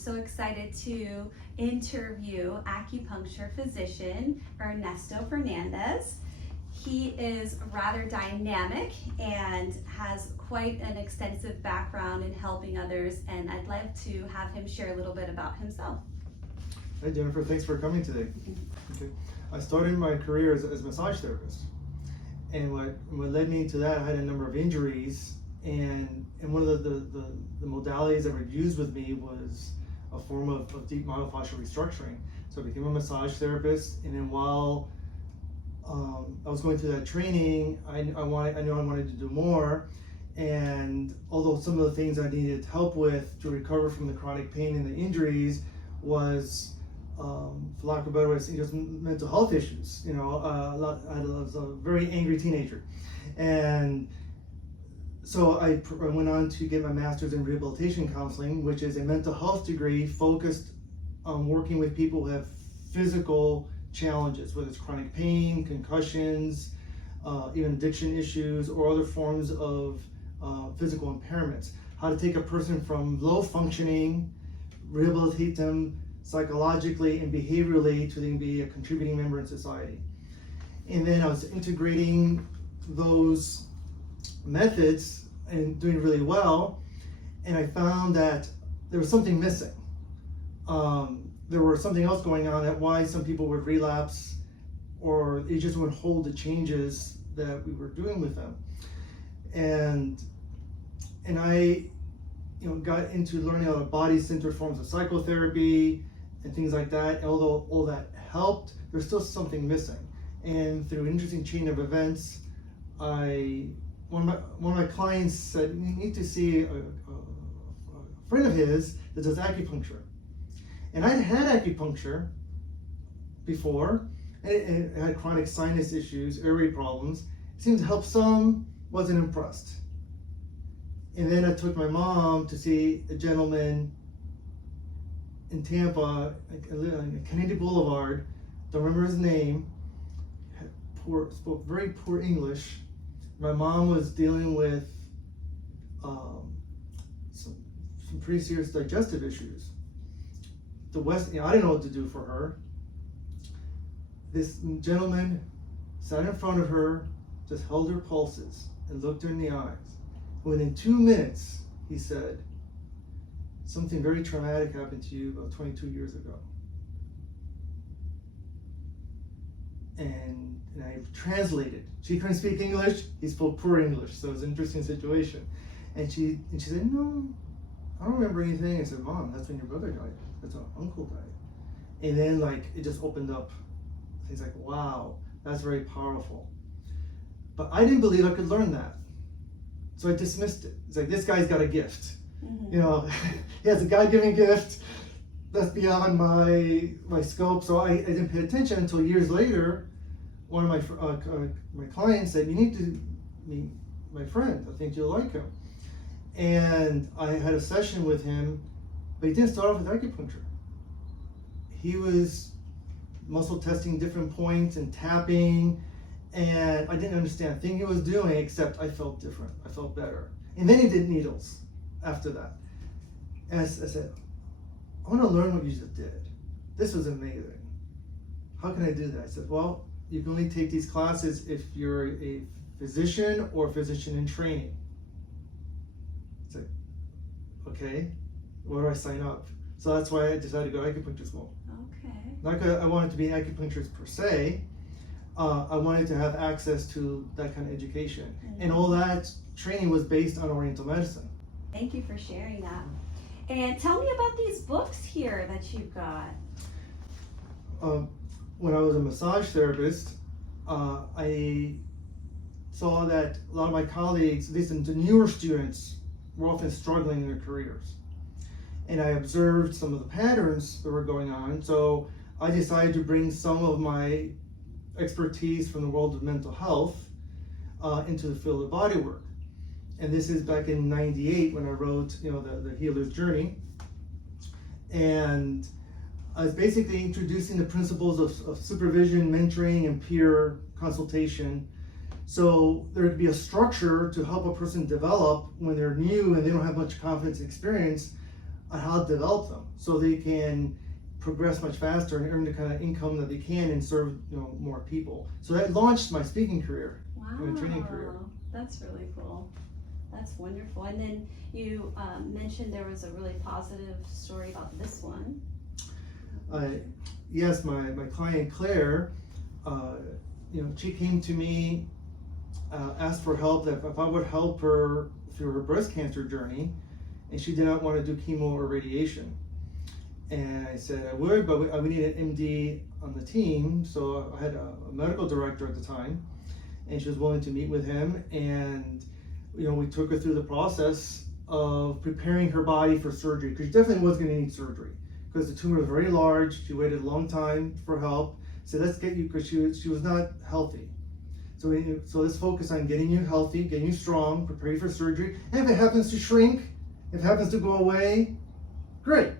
so excited to interview acupuncture physician Ernesto Fernandez. He is rather dynamic and has quite an extensive background in helping others, and I'd like to have him share a little bit about himself. Hi Jennifer, thanks for coming today. Okay. I started my career as a massage therapist, and what led me to that, I had a number of injuries, and one of the modalities that were used with me was a form of deep myofascial restructuring. So I became a massage therapist, and then while I was going through that training, I knew I wanted to do more, and although some of the things I needed help with to recover from the chronic pain and the injuries was, for lack of a better way, just mental health issues. I was a very angry teenager, and so I went on to get my master's in rehabilitation counseling, which is a mental health degree focused on working with people who have physical challenges, whether it's chronic pain, concussions, even addiction issues, or other forms of physical impairments. How to take a person from low functioning, rehabilitate them psychologically and behaviorally to then be a contributing member in society. And then I was integrating those methods and doing really well, and I found that there was something missing. There was something else going on, that why some people would relapse or they just wouldn't hold the changes that we were doing with them. And I got into learning about body-centered forms of psychotherapy and things like that. And although all that helped, there's still something missing. And through an interesting chain of events, one of my clients said, "You need to see a friend of his that does acupuncture." And I'd had acupuncture before, and I had chronic sinus issues, airway problems. It seemed to help some, wasn't impressed. And then I took my mom to see a gentleman in Tampa, on Kennedy Boulevard, don't remember his name, spoke very poor English. My mom was dealing with some pretty serious digestive issues. I didn't know what to do for her. This gentleman sat in front of her, just held her pulses and looked her in the eyes. Within 2 minutes, he said, "Something very traumatic happened to you about 22 years ago." And I translated. She couldn't speak English, he spoke poor English, so it was an interesting situation. And she said, "No, I don't remember anything." I said, "Mom, that's when your brother died. That's when uncle died." And then it just opened up. He's like, "Wow, that's very powerful." But I didn't believe I could learn that. So I dismissed it. It's like, this guy's got a gift. Mm-hmm. He has a God-given gift that's beyond my scope. So I didn't pay attention until years later. One of my clients said, "You need to meet my friend. I think you'll like him." And I had a session with him, but he didn't start off with acupuncture. He was muscle testing different points and tapping, and I didn't understand a thing he was doing, except I felt different. I felt better. And then he did needles after that. And I said, "I want to learn what you just did. This was amazing. How can I do that?" I said, "Well, you can only take these classes if you're a physician or a physician in training." I said, "Okay, where do I sign up?" So that's why I decided to go to acupuncture school. Okay. Not because I wanted to be an acupuncturist per se. I wanted to have access to that kind of education. Mm-hmm. And all that training was based on Oriental medicine. Thank you for sharing that. And tell me about these books here that you've got. When I was a massage therapist, I saw that a lot of my colleagues, at least the newer students, were often struggling in their careers. And I observed some of the patterns that were going on. So I decided to bring some of my expertise from the world of mental health into the field of bodywork. And this is back in '98 when I wrote, the Healer's Journey. And I was basically introducing the principles of supervision, mentoring, and peer consultation. So there would be a structure to help a person develop when they're new and they don't have much confidence and experience. on how to develop them so they can progress much faster and earn the kind of income that they can and serve more people. So that launched my speaking career, my training career. That's really cool. That's wonderful. And then you mentioned there was a really positive story about this one. Yes, my client Claire, she came to me, asked for help, that if I would help her through her breast cancer journey, and she did not want to do chemo or radiation. And I said I would, but we need an MD on the team. So I had a medical director at the time, and she was willing to meet with him. And we took her through the process of preparing her body for surgery, because she definitely was going to need surgery because the tumor was very large. She waited a long time for help. So let's get you, because she was not healthy. So let's focus on getting you healthy, getting you strong, prepare you for surgery. And if it happens to shrink, if it happens to go away, great.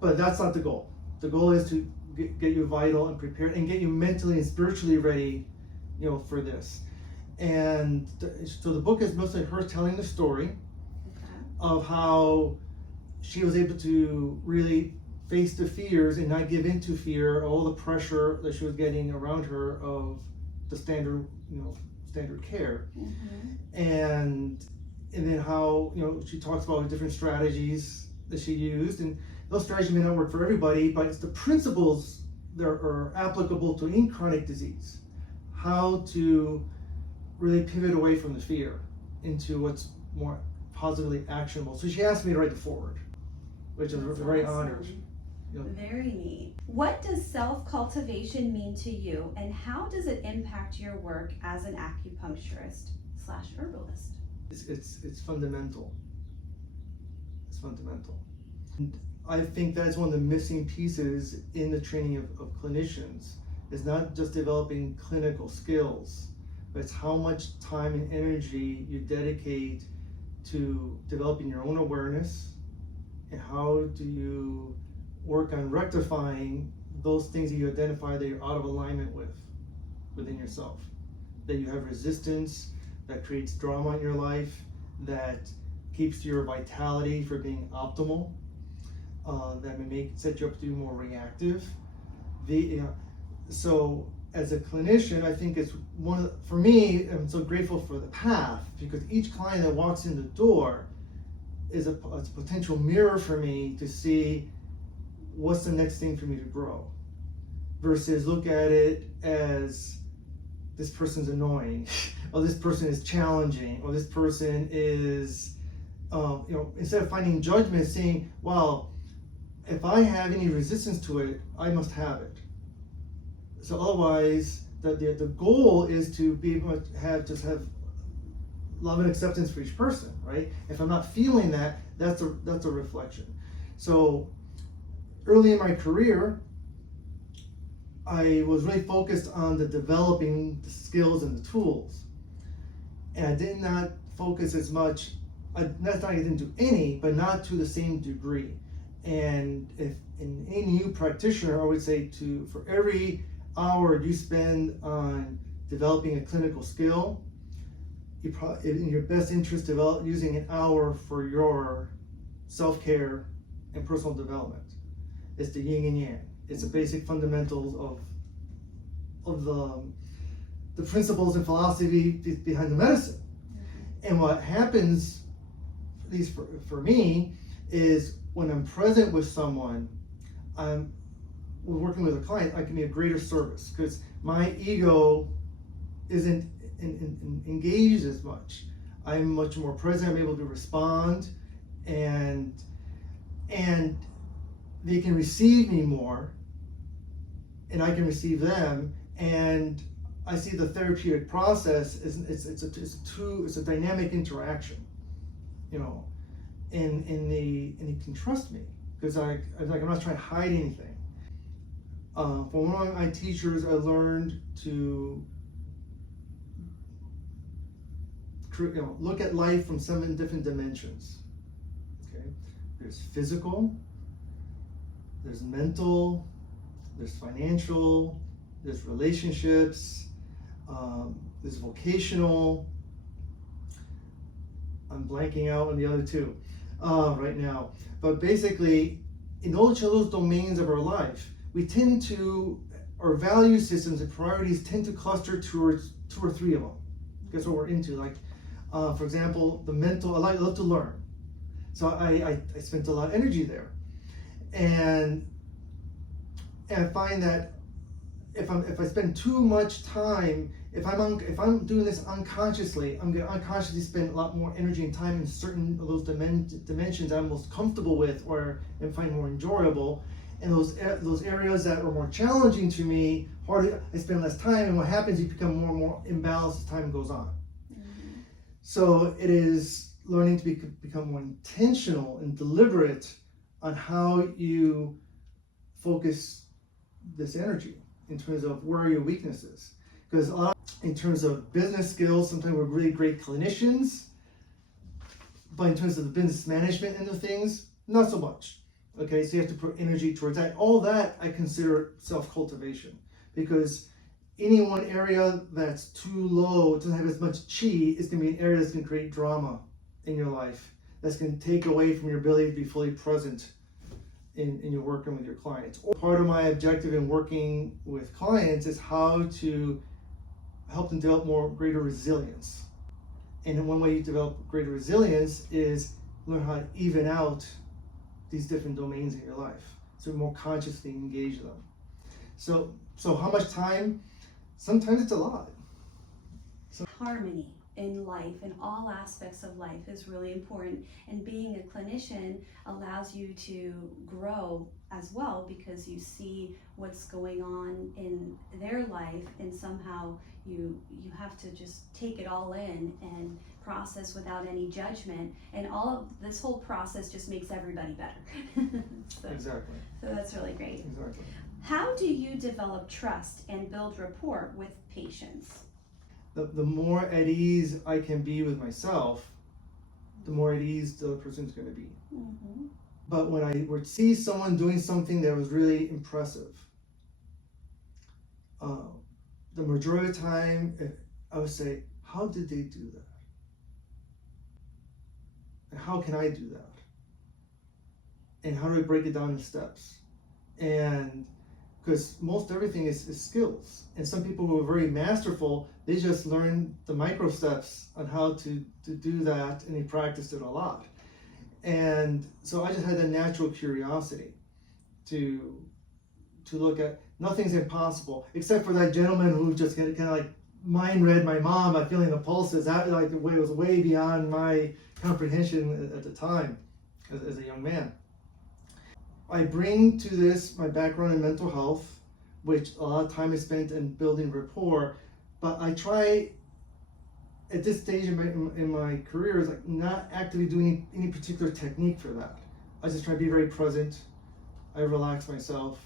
But that's not the goal. The goal is to get you vital and prepared and get you mentally and spiritually ready, for this. And so the book is mostly her telling the story of how she was able to really face the fears and not give in to fear, all the pressure that she was getting around her of the standard care. And then how, she talks about different strategies that she used, and those strategies may not work for everybody, but it's the principles that are applicable to any chronic disease. How to really pivot away from the fear into what's more positively actionable. So she asked me to write the foreword, which I'm very honored. Very neat. What does self-cultivation mean to you, and how does it impact your work as an acupuncturist/herbalist? It's fundamental. It's fundamental. And I think that's one of the missing pieces in the training of clinicians. Is not just developing clinical skills, but it's how much time and energy you dedicate to developing your own awareness, and how do you work on rectifying those things that you identify that you're out of alignment within yourself, that you have resistance, that creates drama in your life, that keeps your vitality from being optimal, that may set you up to be more reactive. So as a clinician, I think it's for me, I'm so grateful for the path, because each client that walks in the door is a potential mirror for me to see what's the next thing for me to grow, versus look at it as this person's annoying, or this person is challenging, or this person is, instead of finding judgment, saying, well, if I have any resistance to it, I must have it. So otherwise, the goal is to be able to have love and acceptance for each person, right? If I'm not feeling that, that's a reflection. So early in my career, I was really focused on developing the skills and the tools, and I did not focus as much. Not that I didn't do any, but not to the same degree. And if in any new practitioner, I would say for every hour you spend on developing a clinical skill, you probably, in your best interest, develop using an hour for your self-care and personal development. It's the yin and yang. It's the basic fundamentals of the principles and philosophy behind the medicine. And what happens, at least for me, is when I'm present with someone, I'm working with a client, I can be a greater service, because my ego isn't engaged as much. I'm much more present. I'm able to respond, and they can receive me more, and I can receive them. And I see the therapeutic process it's a dynamic interaction, and they can trust me, because I'm not trying to hide anything. From one of my teachers, I learned to look at life from 7 different dimensions. Okay, there's physical, there's mental, there's financial, there's relationships, there's vocational. I'm blanking out on the other 2. right now. But basically, in each of those domains of our life, we tend to, our value systems and priorities tend to cluster towards 2 or 3 of them. That's what we're into. Like, for example, the mental, I love to learn. So I spent a lot of energy there. And I find that if I spend too much time, if I'm doing this unconsciously, I'm going to unconsciously spend a lot more energy and time in certain of those dimensions I'm most comfortable with and find more enjoyable. And those areas that are more challenging to me, I spend less time, and what happens, you become more and more imbalanced as time goes on. Mm-hmm. So it is learning to become more intentional and deliberate on how you focus this energy in terms of where are your weaknesses. Because in terms of business skills, sometimes we're really great clinicians, but in terms of the business management end of things, not so much. Okay, so you have to put energy towards that. All that I consider self-cultivation, because any one area that's too low, doesn't have as much chi, is going to be an area that's going to create drama in your life. That's going to take away from your ability to be fully present in your working with your clients. Part of my objective in working with clients is how to help them develop greater resilience. And one way you develop greater resilience is learn how to even out these different domains in your life, so more consciously engage them. So how much time? Sometimes it's a lot. Harmony in life, in all aspects of life, is really important, and being a clinician allows you to grow as well, because you see what's going on in their life, and somehow you have to just take it all in and process without any judgment, and all of this whole process just makes everybody better. Exactly. So that's really great. Exactly. How do you develop trust and build rapport with patients? The more at ease I can be with myself, the more at ease the other person's going to be. Mm-hmm. But when I would see someone doing something that was really impressive, the majority of the time, I would say, how did they do that? And how can I do that? And how do I break it down in steps? And because most everything is skills. And some people who are very masterful, they just learn the micro steps on how to do that, and they practice it a lot. And so I just had a natural curiosity to look at, nothing's impossible, except for that gentleman who just kind of like mind read my mom by feeling the pulses. That like it was way beyond my comprehension at the time as a young man. I bring to this my background in mental health, which a lot of time is spent in building rapport, but I try at this stage in my career is like not actively doing any particular technique for that. I just try to be very present. I relax myself.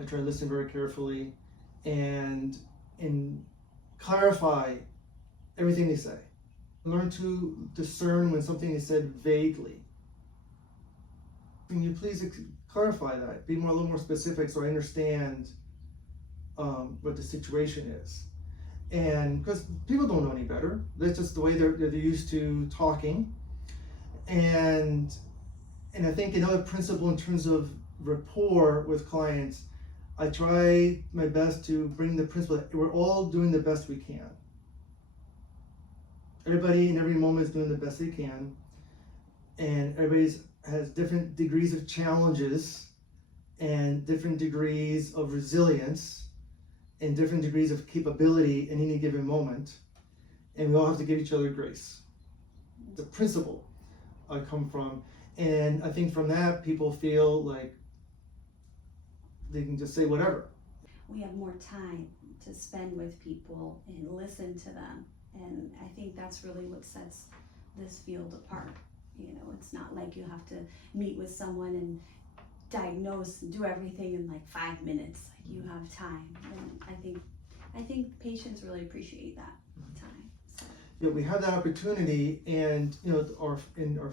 I try to listen very carefully and clarify everything they say. Learn to discern when something is said vaguely. Can you please clarify that? Be a little more specific so I understand what the situation is. And because people don't know any better, that's just the way they're used to talking. And I think another principle in terms of rapport with clients, I try my best to bring the principle that we're all doing the best we can. Everybody in every moment is doing the best they can, and everybody has different degrees of challenges and different degrees of resilience and different degrees of capability in any given moment, and we all have to give each other grace. The principle I come from, and I think from that people feel like they can just say whatever. We have more time to spend with people and listen to them, and I think that's really what sets this field apart. You know, it's not like you have to meet with someone and diagnose and do everything in like 5 minutes. Like, you have time, and I think patients really appreciate that time. So. Yeah, we have that opportunity, and you know,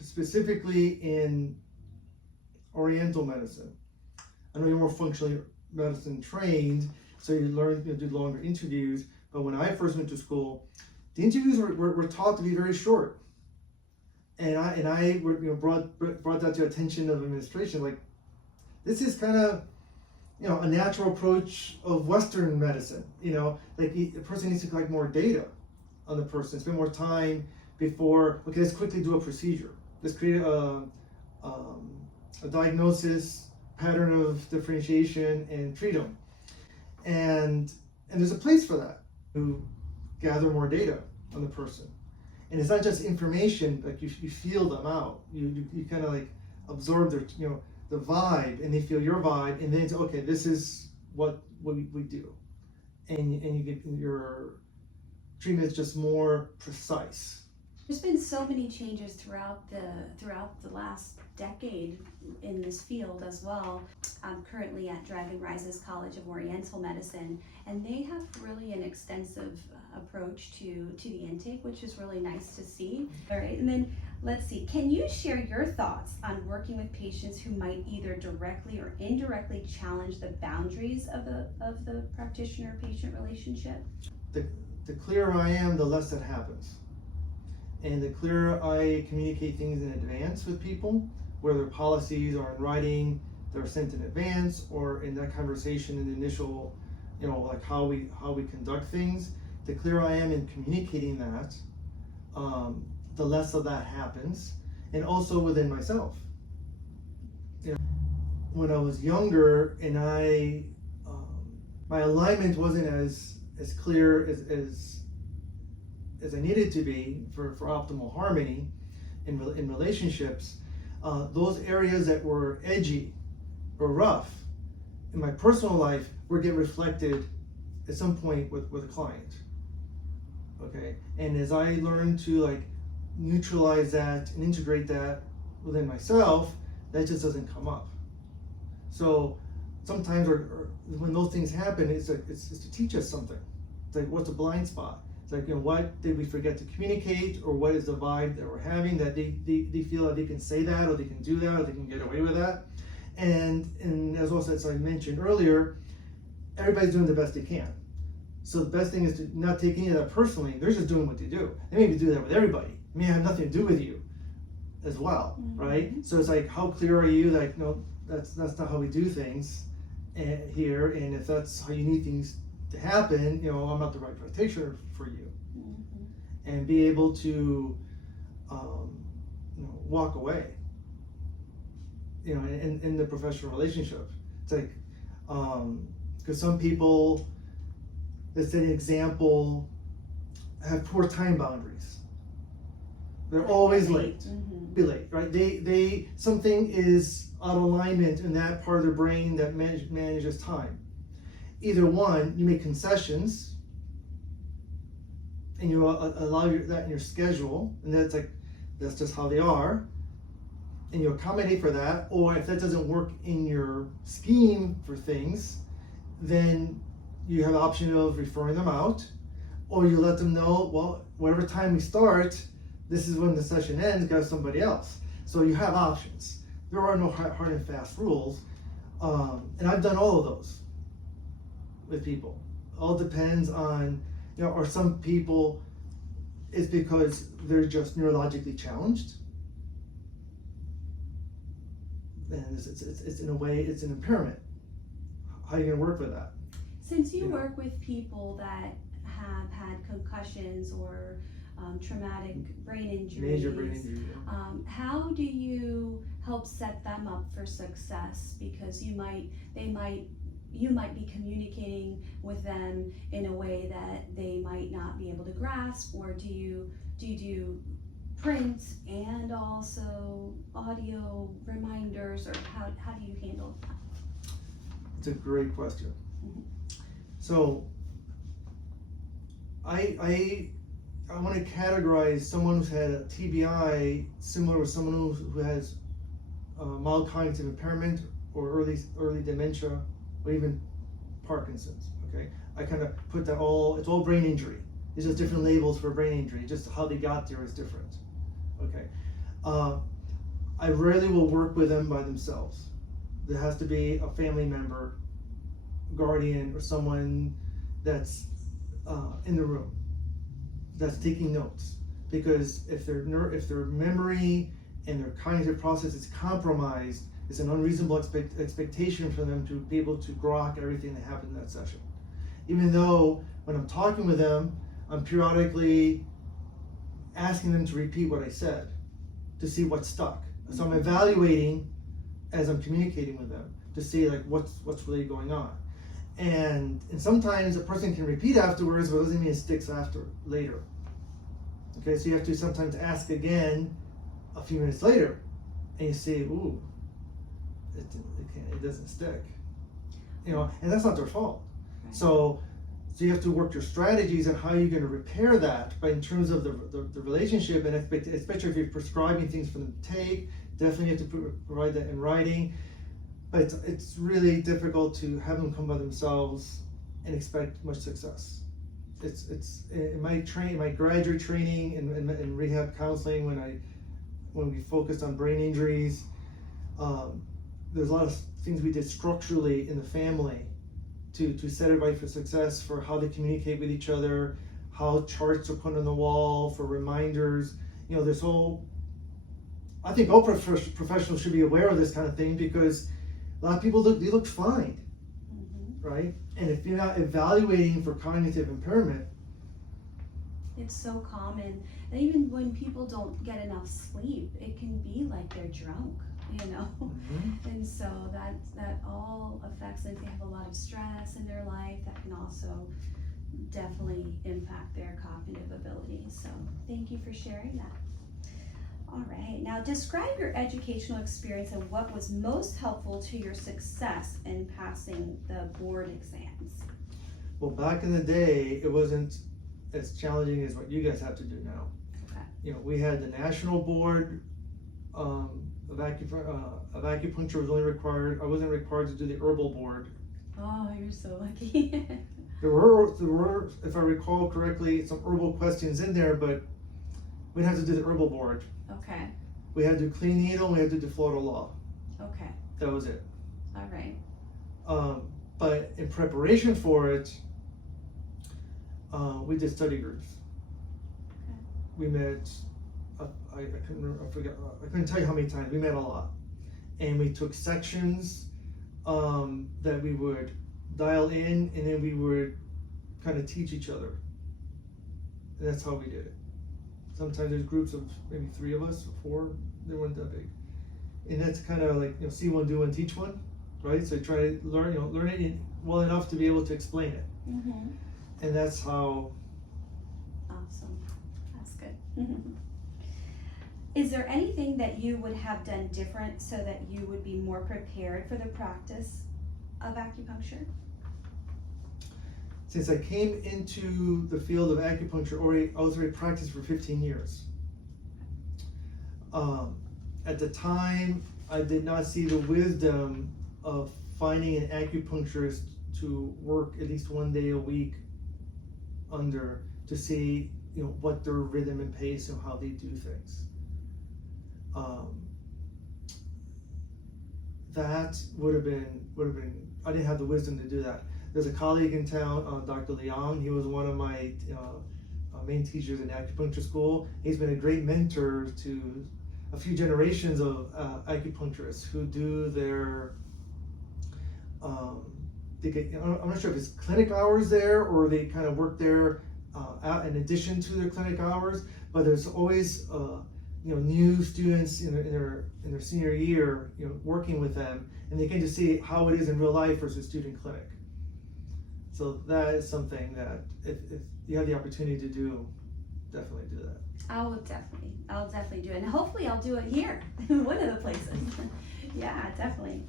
specifically in Oriental medicine. I know you're more functionally medicine trained, so you learn to do longer interviews. But when I first went to school, the interviews were taught to be very short. And I brought that to attention of administration. Like, this is kind of, a natural approach of Western medicine. Like, the person needs to collect more data on the person, spend more time before. Okay, let's quickly do a procedure. Let's create a diagnosis, pattern of differentiation, and treat them. And there's a place for that, to gather more data on the person. And it's not just information, like you feel them out. You kind of like absorb their, the vibe, and they feel your vibe, and then it's okay, this is what we do. And you get, your treatment is just more precise. There's been so many changes throughout the last decade in this field as well. I'm currently at Dragon Rise's College of Oriental Medicine, and they have really an extensive approach to the intake, which is really nice to see. All right, and then let's see, can you share your thoughts on working with patients who might either directly or indirectly challenge the boundaries of the practitioner-patient relationship? The clearer I am, the less that happens. And the clearer I communicate things in advance with people, whether policies are in writing, they're sent in advance, or in that conversation in the initial, like how we conduct things, the clearer I am in communicating that, the less of that happens. And also within myself. When I was younger, and my alignment wasn't as clear as I needed to be for optimal harmony in relationships, those areas that were edgy or rough in my personal life would get reflected at some point with a client. Okay, and as I learned to like neutralize that and integrate that within myself, that just doesn't come up. So sometimes, or when those things happen, it's to teach us something. It's like, what's a blind spot? It's like, what did we forget to communicate, or what is the vibe that we're having that they feel that they can say that, or they can do that, or they can get away with that. And as also as I mentioned earlier, everybody's doing the best they can. So the best thing is to not take any of that personally. They're just doing what they do. They maybe do that with everybody. It may have nothing to do with you as well, right? So it's like, how clear are you? Like, no, that's not how we do things here. And if that's how you need things to happen, I'm not the right practitioner for you. And be able to, walk away. In the professional relationship, it's like, because some people, let's say an example, have poor time boundaries. They're always late. Be late, right? They something is out of alignment in that part of their brain that manages time. Either one, you make concessions, and you allow that in your schedule, and that's just how they are, and you accommodate for that. Or if that doesn't work in your scheme for things, then you have the option of referring them out, or you let them know, well, whatever time we start, this is when the session ends, go to somebody else. So you have options. There are no hard and fast rules. And I've done all of those with people. All depends on, or some people, it's because they're just neurologically challenged. And it's in a way, it's an impairment. How are you gonna work with that? Since you work with people that have had concussions or traumatic brain injuries, major brain injury, how do you help set them up for success? Because you might be communicating with them in a way that they might not be able to grasp, or do you do print and also audio reminders, or how do you handle that? It's a great question. So I want to categorize someone who's had a TBI similar with someone who has mild cognitive impairment or early dementia, or even Parkinson's. Okay, I kind of put that it's all brain injury. It's just different labels for brain injury. Just how they got there is different. Okay, I rarely will work with them by themselves. There has to be a family member, guardian, or someone that's in the room, that's taking notes. because if their memory and their cognitive process is compromised, it's an unreasonable expectation for them to be able to grok everything that happened in that session. Even though when I'm talking with them, I'm periodically asking them to repeat what I said to see what stuck. So I'm evaluating as I'm communicating with them to see like what's really going on. And sometimes a person can repeat afterwards, but it doesn't mean it sticks later. Okay, so you have to sometimes ask again a few minutes later, and you see, ooh, it doesn't stick. You know, and that's not their fault. Right. So you have to work your strategies on how you're going to repair that. But in terms of the relationship, and especially if you're prescribing things for them to take, definitely have to provide that in writing. But it's really difficult to have them come by themselves and expect much success. It's in my graduate training and rehab counseling, when we focused on brain injuries, there's a lot of things we did structurally in the family to set everybody for success, for how they communicate with each other, how charts are put on the wall for reminders. You know, this whole, I think all professionals should be aware of this kind of thing, because a lot of people look fine, right? And if you're not evaluating for cognitive impairment, it's so common. And even when people don't get enough sleep, it can be like they're drunk, you know. And so that all affects, if they have a lot of stress in their life, that can also definitely impact their cognitive abilities. So thank you for sharing that. All right, now describe your educational experience and what was most helpful to your success in passing the board exams. Well, back in the day, it wasn't as challenging as what you guys have to do now. Okay. You know, we had the national board of acupuncture was only required. I wasn't required to do the herbal board. Oh, you're so lucky. There were, if I recall correctly, some herbal questions in there, but we didn't have to do the herbal board. Okay. We had to do clean needle, and we had to do Florida law. Okay. That was it. All right. But in preparation for it, we did study groups. Okay. We met, I couldn't remember, I couldn't tell you how many times. We met a lot. And we took sections that we would dial in, and then we would kind of teach each other. And that's how we did it. Sometimes there's groups of maybe 3 of us or 4. They weren't that big. And that's kind of like, you know, see one, do one, teach one, right? So try to learn it well enough to be able to explain it. And that's how. Awesome. That's good. Is there anything that you would have done different so that you would be more prepared for the practice of acupuncture? Since I came into the field of acupuncture, I was already practiced for 15 years. At the time, I did not see the wisdom of finding an acupuncturist to work at least 1 day a week under, to see, you know, what their rhythm and pace and how they do things. That would have been, I didn't have the wisdom to do that. There's a colleague in town, Dr. Liang. He was one of my main teachers in acupuncture school. He's been a great mentor to a few generations of acupuncturists who do their, I'm not sure if it's clinic hours there or they kind of work there in addition to their clinic hours, but there's always new students in their senior year, working with them, and they get to see how it is in real life versus student clinic. So that is something that if you have the opportunity to do, definitely do that. I'll definitely do it, and hopefully I'll do it here, one of the places. Yeah, definitely.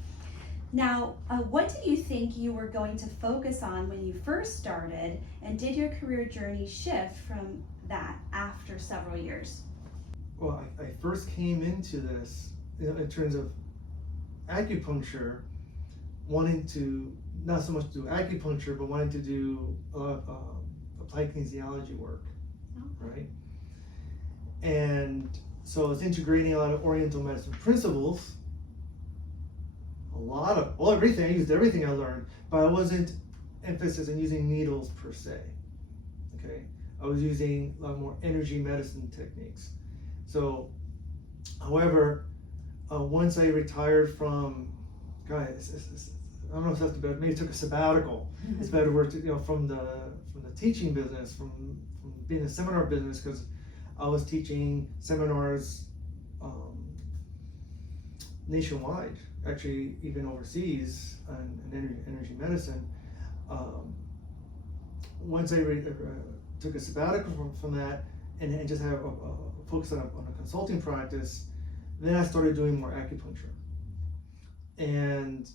Now, what did you think you were going to focus on when you first started, and did your career journey shift from that after several years? Well, I first came into this in terms of acupuncture, wanting to not so much do acupuncture, but wanting to do applied kinesiology work, right? And so I was integrating a lot of Oriental medicine principles, everything. I used everything I learned, but I wasn't emphasis on using needles per se. Okay, I was using a lot more energy medicine techniques. So, however, once I retired from, guys, I don't know if that's the better, maybe took a sabbatical. It's a better word, from the teaching business, from being in the seminar business, because I was teaching seminars nationwide, actually even overseas, in energy medicine. Once I took a sabbatical from that and just have a focus on a consulting practice, then I started doing more acupuncture. And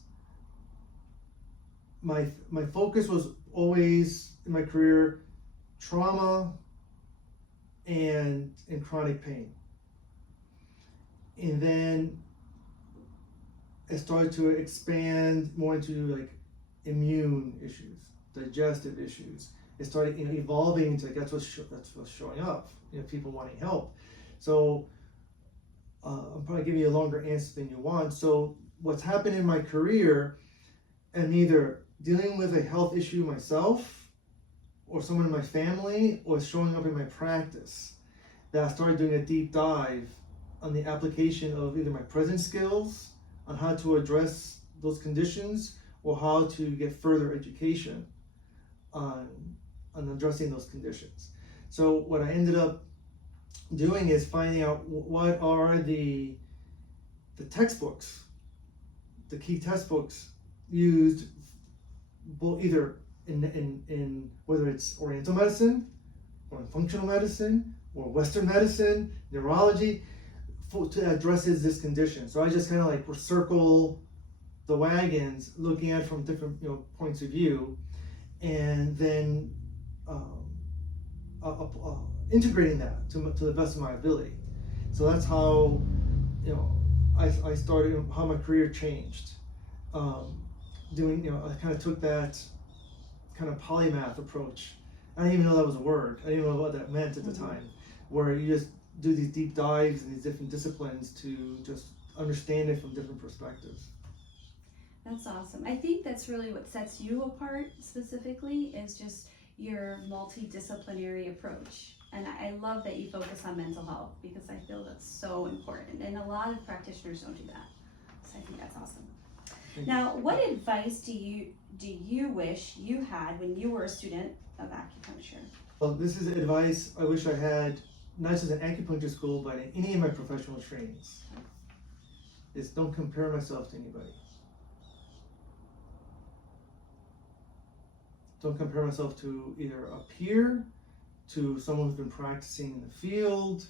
my focus was always in my career trauma and chronic pain. And then I started to expand more into like immune issues, digestive issues. It started evolving into that's what's showing up, people wanting help. So I'm probably giving you a longer answer than you want. So what's happened in my career, I'm either dealing with a health issue myself or someone in my family, or showing up in my practice, that I started doing a deep dive on the application of either my present skills on how to address those conditions, or how to get further education on addressing those conditions. So what I ended up doing is finding out what are the textbooks, the key textbooks used both either in whether it's Oriental medicine or in functional medicine or Western medicine, neurology, to addresses this condition. So I just kind of like circle the wagons, looking at it from different points of view, and then integrating that to the best of my ability. So that's how I started, how my career changed. I kind of took that kind of polymath approach. I didn't even know that was a word. I didn't even know what that meant at the time, where you just do these deep dives in these different disciplines to just understand it from different perspectives. That's awesome. I think that's really what sets you apart specifically, is just your multidisciplinary approach. And I love that you focus on mental health, because I feel that's so important. And a lot of practitioners don't do that. So I think that's awesome. Now, what advice do you wish you had when you were a student of acupuncture? Well, this is advice I wish I had, not just in acupuncture school, but in any of my professional trainings. Is don't compare myself to anybody. Don't compare myself to either a peer, to someone who's been practicing in the field.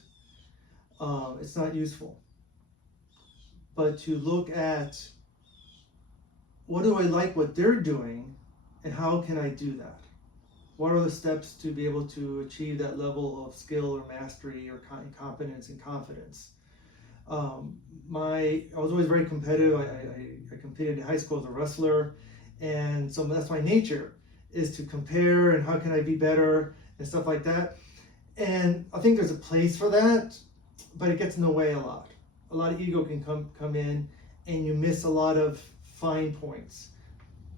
It's not useful. But to look at, what do I like what they're doing, and how can I do that? What are the steps to be able to achieve that level of skill or mastery or competence and confidence? I was always very competitive. I competed in high school as a wrestler, and so that's my nature, is to compare and how can I be better and stuff like that. And I think there's a place for that, but it gets in the way a lot. A lot of ego can come in, and you miss a lot of fine points.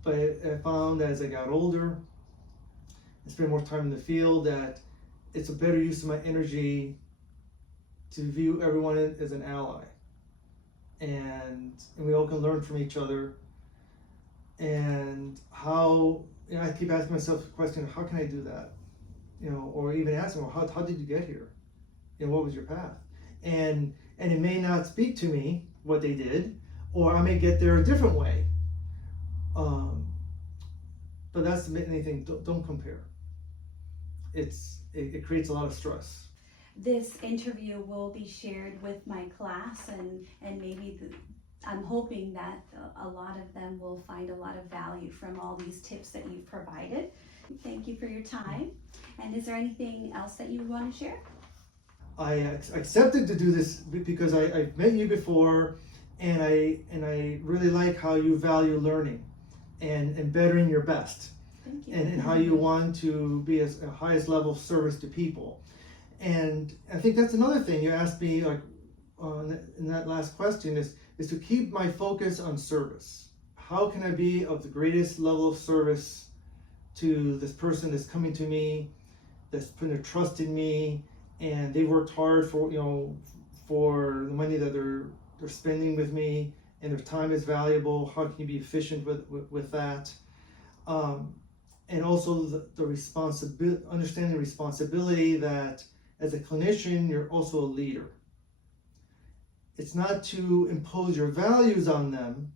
But I found as I got older and spent more time in the field, that it's a better use of my energy to view everyone as an ally, and we all can learn from each other. And how, I keep asking myself the question, how can I do that? Or even asking, well, how did you get here? What was your path? And it may not speak to me what they did, or I may get there a different way. But that's the main thing. Don't compare. It creates a lot of stress. This interview will be shared with my class, and maybe I'm hoping that a lot of them will find a lot of value from all these tips that you've provided. Thank you for your time. And is there anything else that you want to share? I accepted to do this because I've met you before, and I really like how you value learning and bettering your best. Thank you. And how you want to be as a highest level of service to people. And I think that's another thing you asked me, like in that last question, is to keep my focus on service. How can I be of the greatest level of service to this person that's coming to me, that's putting their trust in me, and they worked hard for for the money that they're spending with me, and their time is valuable. How can you be efficient with that? And also the responsibility, understanding the responsibility that as a clinician, you're also a leader. It's not to impose your values on them,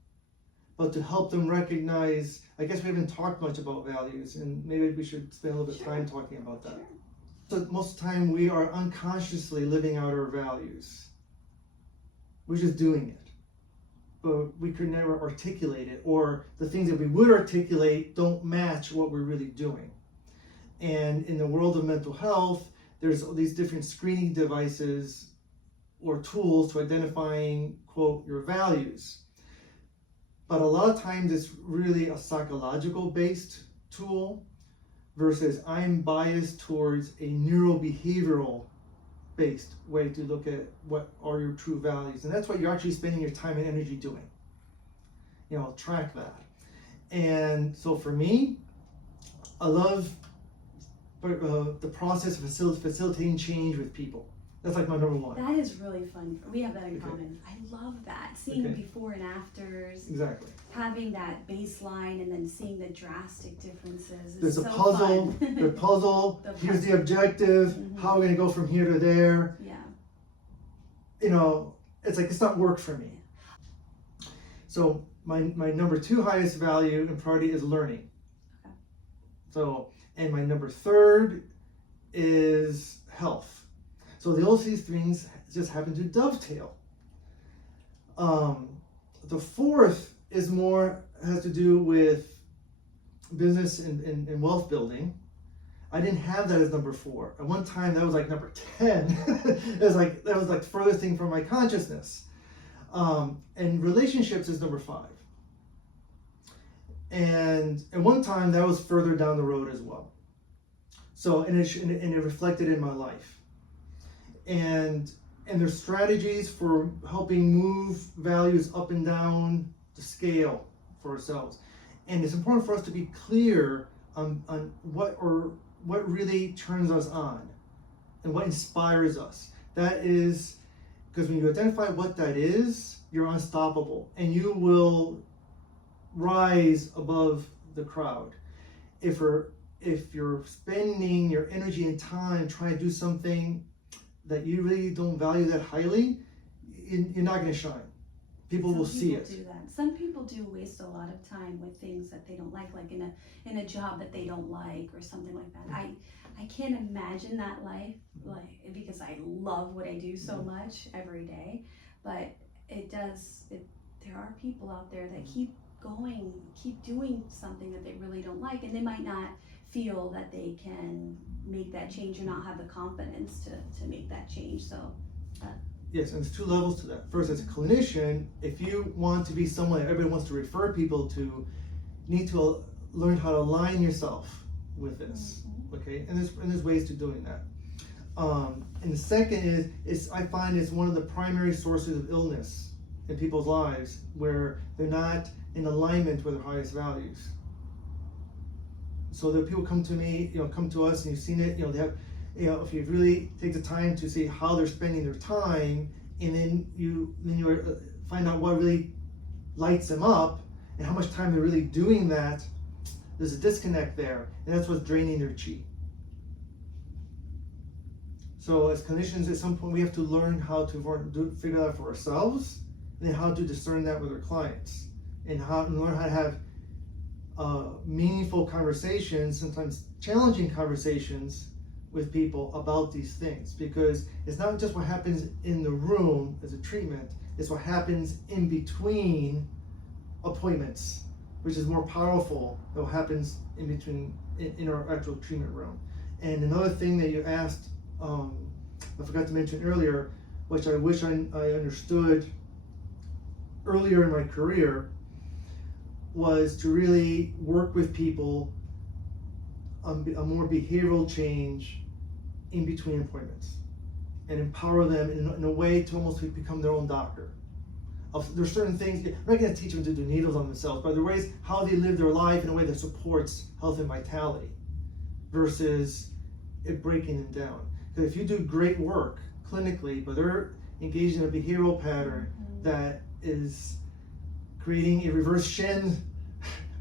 but to help them recognize, I guess we haven't talked much about values, and maybe we should spend a little bit of time talking about that. So most of the time we are unconsciously living out our values. We're just doing it. But we could never articulate it, or the things that we would articulate don't match what we're really doing. And in the world of mental health, there's all these different screening devices or tools to identifying, quote, your values. But a lot of times it's really a psychological based tool versus I'm biased towards a neurobehavioral based way to look at what are your true values. And that's what you're actually spending your time and energy doing. Track that. And so for me, I love the process of facilitating change with people. That's like my number one. That is really fun. We have that in common. I love that. Seeing before and afters. Exactly. Having that baseline and then seeing the drastic differences. There's a puzzle. The puzzle. Here's the objective. How are we going to go from here to there? Yeah. It's like it's not work for me. So my number 2 highest value and priority is learning. Okay. So, and my number 3rd is health. So these things just happen to dovetail. The 4th is has to do with business and wealth building. I didn't have that as number 4. At one time, that was like number 10. That was like furthest thing from my consciousness. And relationships is number 5. And at one time, that was further down the road as well. So, and it reflected in my life. And there's strategies for helping move values up and down the scale for ourselves. And it's important for us to be clear on what really turns us on and what inspires us. That is, because when you identify what that is, you're unstoppable and you will rise above the crowd. If you're spending your energy and time trying to do something that you really don't value that highly, you're not going to shine. People will see it. Do that. Some people do waste a lot of time with things that they don't like in a job that they don't like or something like that. I can't imagine that life, because I love what I do so much every day. But there are people out there that keep doing something that they really don't like, and they might not feel that they can make that change or not have the confidence to make that change. So yes, and there's 2 levels to that. First, as a clinician, if you want to be someone that everybody wants to refer people to, you need to learn how to align yourself with this. Okay, and there's ways to doing that. And the second is I find it's one of the primary sources of illness in people's lives, where they're not in alignment with their highest values. So that people come to me, come to us, and you've seen it. They have, if you really take the time to see how they're spending their time, and then you find out what really lights them up and how much time they're really doing that. There's a disconnect there, and that's what's draining their chi. So as clinicians, at some point we have to learn how to figure that out for ourselves, and then how to discern that with our clients, and learn how to have meaningful conversations, sometimes challenging conversations with people about these things, because it's not just what happens in the room as a treatment, it's what happens in between appointments, which is more powerful than what happens in between in our actual treatment room. And another thing that you asked, I forgot to mention earlier, which I wish I understood earlier in my career, was to really work with people on a more behavioral change in between appointments and empower them in a way to almost become their own doctor. There's certain things, I'm not going to teach them to do needles on themselves, but there are ways how they live their life in a way that supports health and vitality versus at breaking them down. Because if you do great work clinically, but they're engaged in a behavioral pattern that is creating a reverse Shen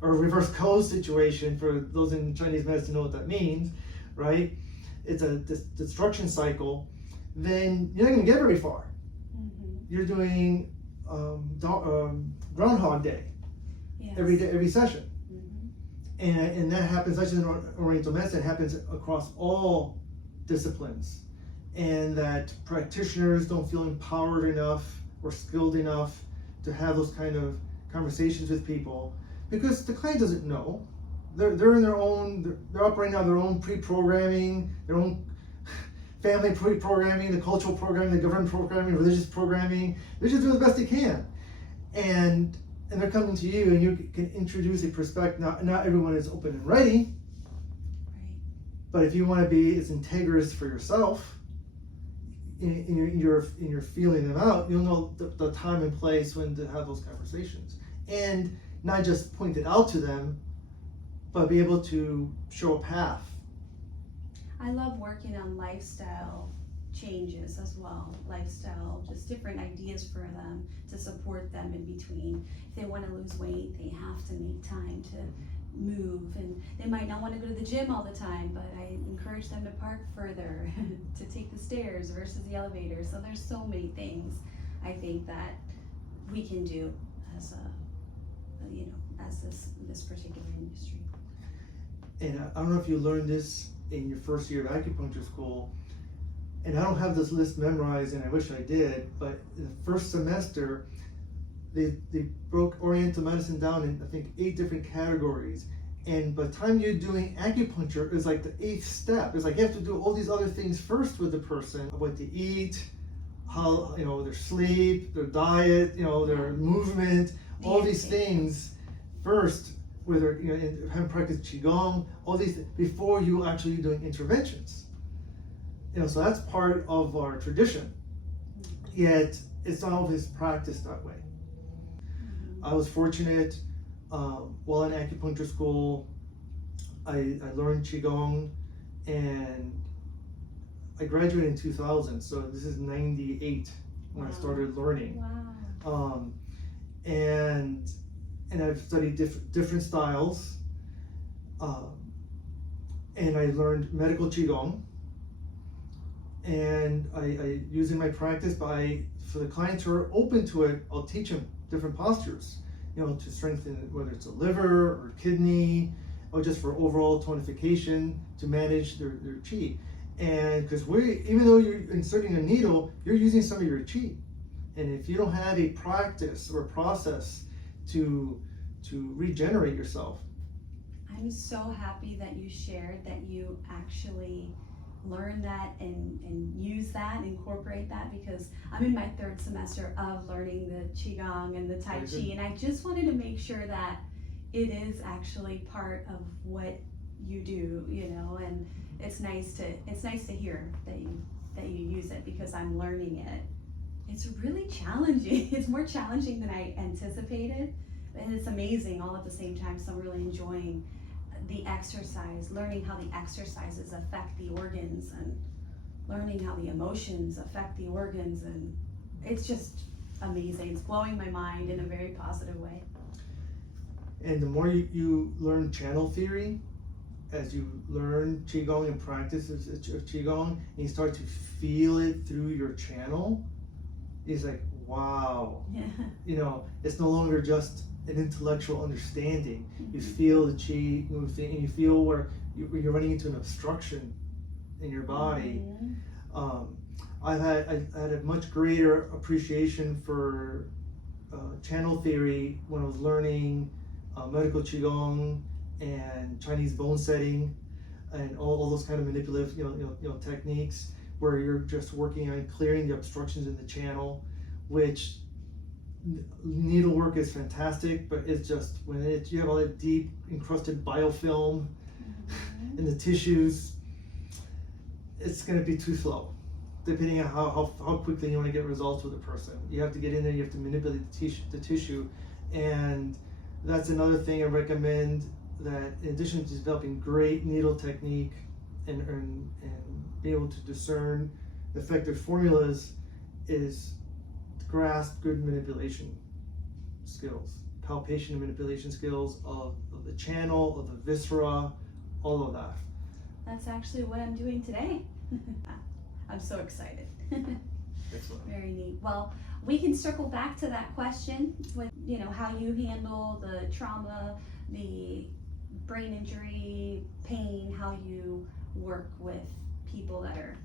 or a reverse code situation, for those in Chinese medicine know what that means, right? It's a destruction cycle, then you're not going to get very far. You're doing Groundhog Day every session. And that happens, not just in Oriental medicine, it happens across all disciplines. And that practitioners don't feel empowered enough or skilled enough to have those kind of conversations with people, because the client doesn't know. They're in their own, they're operating on their own pre-programming, their own family pre-programming, the cultural programming, the government programming, religious programming. They're just doing the best they can. And they're coming to you, and you can introduce a perspective. Not everyone is open and ready, Right. but if you want to be as integrous for yourself in your feeling them out, you'll know the time and place when to have those conversations, and not just point it out to them, but be able to show a path. I love working on lifestyle changes as well. Lifestyle, just different ideas for them to support them in between. If they want to lose weight, they have to make time to move, and they might not want to go to the gym all the time, but I encourage them to park further, to take the stairs versus the elevator. So there's so many things I think that we can do as this particular industry. And I don't know if you learned this in your first year of acupuncture school, and I don't have this list memorized, and I wish I did, but in the first semester, they broke Oriental medicine down in, I think, 8 different categories. And by the time you're doing acupuncture, it's like the 8th step. It's like you have to do all these other things first with the person: what to eat, how, their sleep, their diet, their movement, all these things first, whether having practiced qigong, all these before you actually doing interventions. So that's part of our tradition. Yet it's not always practiced that way. I was fortunate. While in acupuncture school, I learned qigong, and I graduated in 2000. So this is 98 when I started learning. Wow. And I've studied different styles, and I learned medical qigong, and I use in my practice. For the clients who are open to it, I'll teach them different postures, to strengthen, whether it's a liver or kidney, or just for overall tonification to manage their qi. And because even though you're inserting a needle, you're using some of your qi, and if you don't have a practice or process to regenerate yourself. I'm so happy that you shared that you actually learn that and use that and incorporate that, because I'm in my 3rd semester of learning the qigong and the tai chi, and I just wanted to make sure that it is actually part of what you do, and it's nice to hear that you use it, because I'm learning it. It's really challenging. It's more challenging than I anticipated, and it's amazing all at the same time. So I'm really enjoying the exercise, learning how the exercises affect the organs, and learning how the emotions affect the organs, and it's just amazing. It's blowing my mind in a very positive way. And the more you learn channel theory, as you learn qigong and practice of qigong, and you start to feel it through your channel, it's like, wow. Yeah. It's no longer just an intellectual understanding. You feel the qi move, and you feel where you're running into an obstruction in your body. I had a much greater appreciation for channel theory when I was learning medical qigong and Chinese bone setting, and all those kind of manipulative techniques where you're just working on clearing the obstructions in the channel, which needlework is fantastic, but it's just when you have all that deep encrusted biofilm in the tissues, it's going to be too slow, depending on how quickly you want to get results with a person. You have to get in there, you have to manipulate the tissue, and that's another thing I recommend, that in addition to developing great needle technique and be able to discern effective formulas is to grasp good manipulation skills, palpation and manipulation skills of the channel, of the viscera, all of that. That's actually what I'm doing today. I'm so excited. Excellent. Very neat. Well, we can circle back to that question with, how you handle the trauma, the brain injury, pain, how you work with people that are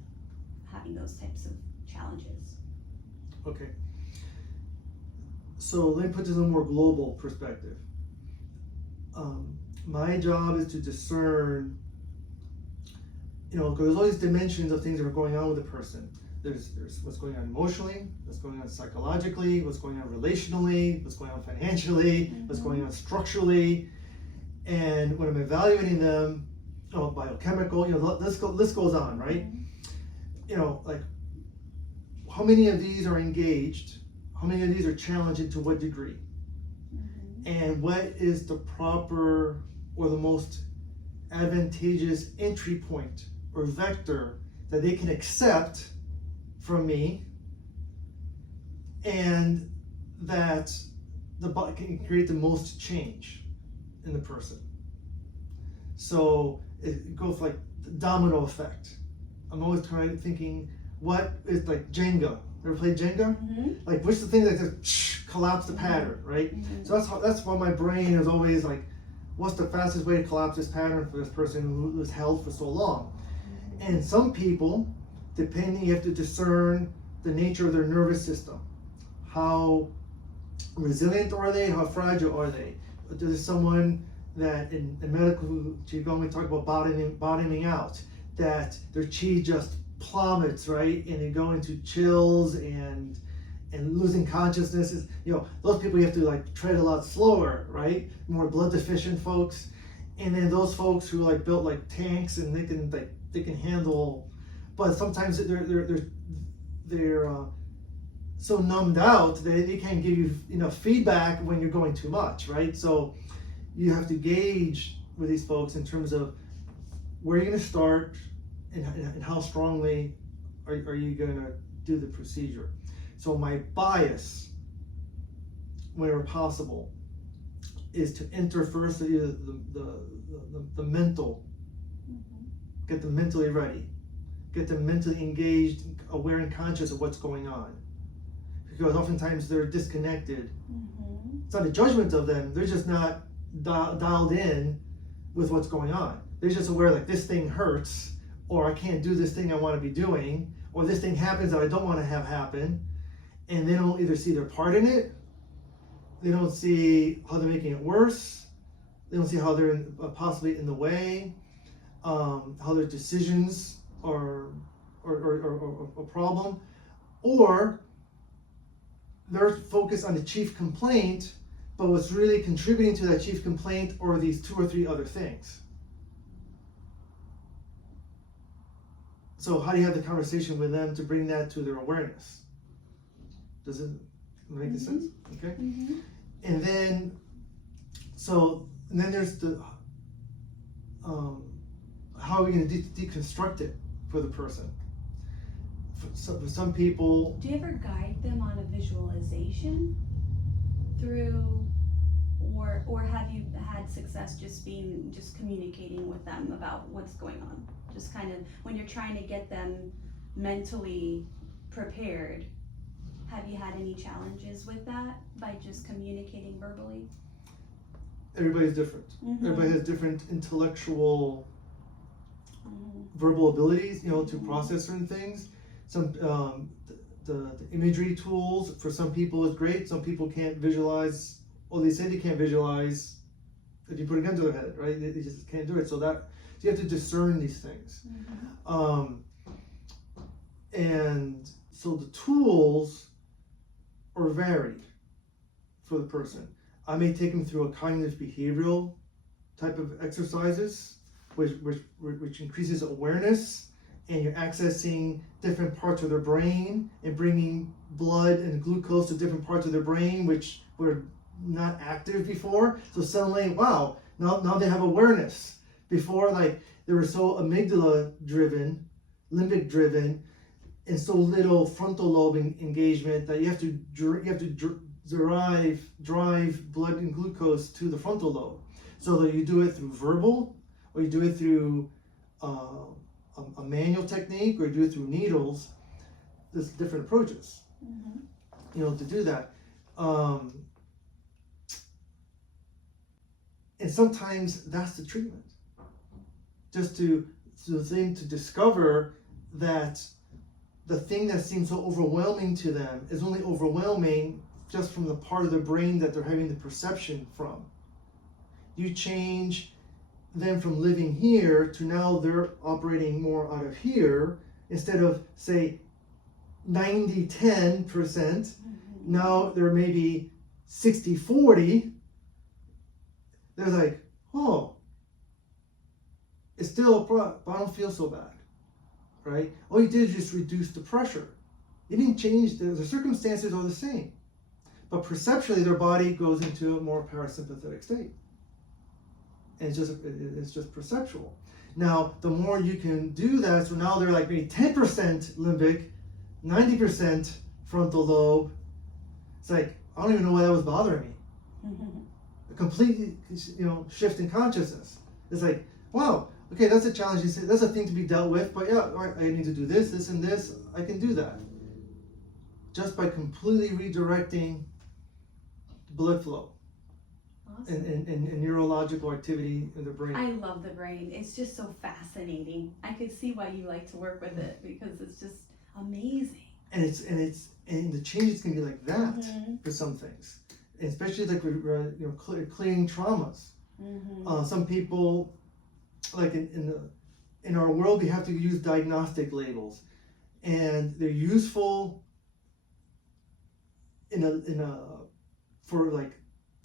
having those types of challenges. Okay. So let me put this in a more global perspective. My job is to discern, because there's all these dimensions of things that are going on with a person. There's what's going on emotionally, what's going on psychologically, what's going on relationally, what's going on financially, what's going on structurally. And when I'm evaluating them, biochemical, this goes on, right? Like how many of these are engaged, how many of these are challenged, and to what degree? And what is the proper or the most advantageous entry point or vector that they can accept from me, and that the body can create the most change in the person. So it goes like the domino effect. I'm always thinking, what is like Jenga? Ever played Jenga? Like, which the thing that just collapse the pattern, right? So that's why my brain is always like, what's the fastest way to collapse this pattern for this person who was held for so long? And some people, depending, you have to discern the nature of their nervous system. How resilient are they? How fragile are they? There's someone that in medical Qigong we talk about bottoming out, that their chi just plummets, right? And they go into chills and losing consciousness. Those people you have to like tread a lot slower, right? More blood deficient folks. And then those folks who like built like tanks and they can handle, but sometimes they're so numbed out that they can't give you enough feedback when you're going too much, right? So you have to gauge with these folks in terms of where you're going to start and how strongly are you going to do the procedure. So my bias, whenever possible, is to enter first the mental, get them mentally ready, get them mentally engaged, aware and conscious of what's going on. Because oftentimes they're disconnected. It's not a judgment of them, they're just not dialed in with what's going on. They're just aware like this thing hurts, or I can't do this thing I want to be doing, or this thing happens that I don't want to have happen, and they don't either see their part in it, they don't see how they're making it worse, they don't see how they're possibly in the way, how their decisions are a problem, or they're focused on the chief complaint, but what's really contributing to that chief complaint are these 2 or 3 other things. So how do you have the conversation with them to bring that to their awareness? Does it make sense? Okay. And then there's the how are we going to deconstruct it for the person? For some people, do you ever guide them on a visualization through, or have you had success just communicating with them about what's going on? Just kind of when you're trying to get them mentally prepared, have you had any challenges with that by just communicating verbally? Everybody's different. Everybody has different intellectual verbal abilities, to process certain things. Some the imagery tools for some people is great. Some people can't visualize. Well, they say they can't visualize if you put a gun to their head, right? They just can't do it. So you have to discern these things. And so the tools are varied for the person. I may take them through a cognitive behavioral type of exercises, which increases awareness, and you're accessing different parts of their brain and bringing blood and glucose to different parts of their brain, which were not active before. So suddenly, wow, now they have awareness. Before, like, they were so amygdala driven, limbic driven, and so little frontal lobe engagement that you have to drive blood and glucose to the frontal lobe. So that you do it through verbal, or you do it through a manual technique, or you do it through needles. There's different approaches, to do that. And sometimes that's the treatment. Just to discover that the thing that seems so overwhelming to them is only overwhelming just from the part of the brain that they're having the perception from. You change them from living here to now they're operating more out of here, instead of, say, 90-10%, now they're maybe 60-40. They're like, oh, it's still a problem, but I don't feel so bad, right? All you did is just reduce the pressure. You didn't change, the circumstances are the same. But perceptually, their body goes into a more parasympathetic state. And it's just perceptual. Now, the more you can do that, so now they're like maybe 10% limbic, 90% frontal lobe. It's like, I don't even know why that was bothering me. A complete, shift in consciousness. It's like, wow, okay, that's a challenge. That's a thing to be dealt with, but yeah, all right, I need to do this, this, and this. I can do that. Just by completely redirecting blood flow. Awesome. And neurological activity in the brain. I love the brain. It's just so fascinating. I could see why you like to work with it, because it's just amazing. And the changes can be like that for some things, especially like clearing traumas. Some people, like in our world, we have to use diagnostic labels, and they're useful for like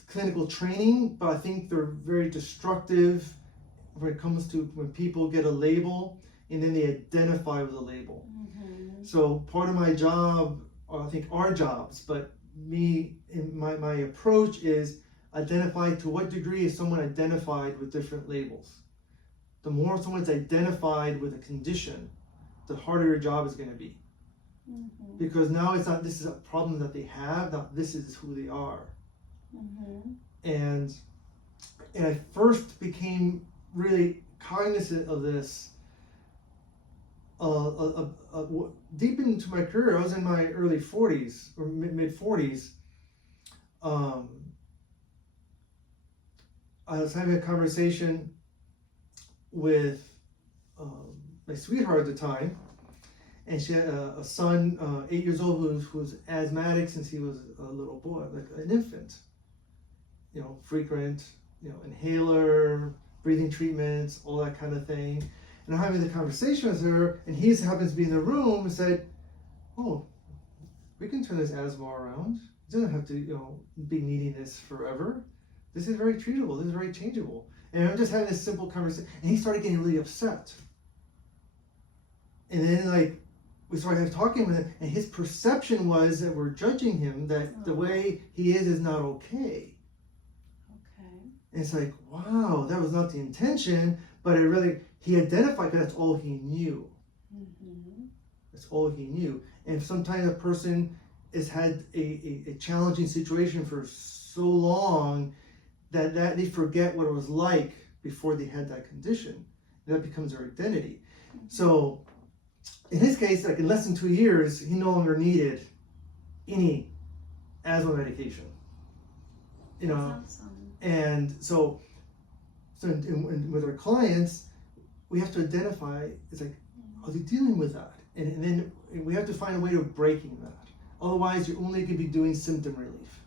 clinical training, but I think they're very destructive when it comes to when people get a label and then they identify with a label. So part of my job, or I think our jobs, but me, in my approach is identify to what degree is someone identified with different labels. The more someone's identified with a condition, the harder your job is going to be. Because now it's not, this is a problem that they have, now this is who they are. And I first became really cognizant of this deep into my career. I was in my early 40s or mid 40s. I was having a conversation with my sweetheart at the time, and she had a son, 8 years old, who was asthmatic since he was a little boy, like an infant. Frequent, inhaler, breathing treatments, all that kind of thing. And I'm having the conversation with her, and he happens to be in the room and said, oh, we can turn this asthma around. It doesn't have to, be needing this forever. This is very treatable. This is very changeable. And I'm just having this simple conversation, and he started getting really upset. And then, we started talking with him, and his perception was that we're judging him, that the way he is not okay. And it's like, wow, that was not the intention, but he identified, because that's all he knew. That's all he knew. And sometimes a person has had a challenging situation for so long that they forget what it was like before they had that condition. And that becomes their identity. So in his case, in less than 2 years, he no longer needed any asthma medication. That's awesome. And so with our clients, we have to identify, it's like, are they dealing with that? And then we have to find a way of breaking that. Otherwise, you're only going to be doing symptom relief.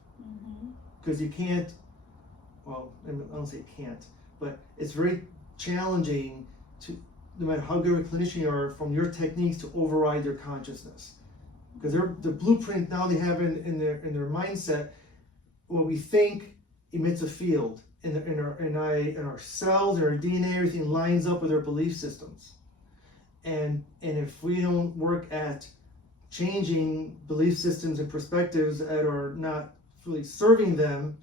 Because you can't, well, I don't say you can't, but it's very challenging to, no matter how good of a clinician you are, from your techniques to override their consciousness. Because the blueprint now they have in their mindset, what we think emits a field, and our cells, our DNA, everything lines up with our belief systems. And if we don't work at changing belief systems and perspectives that are not really serving them,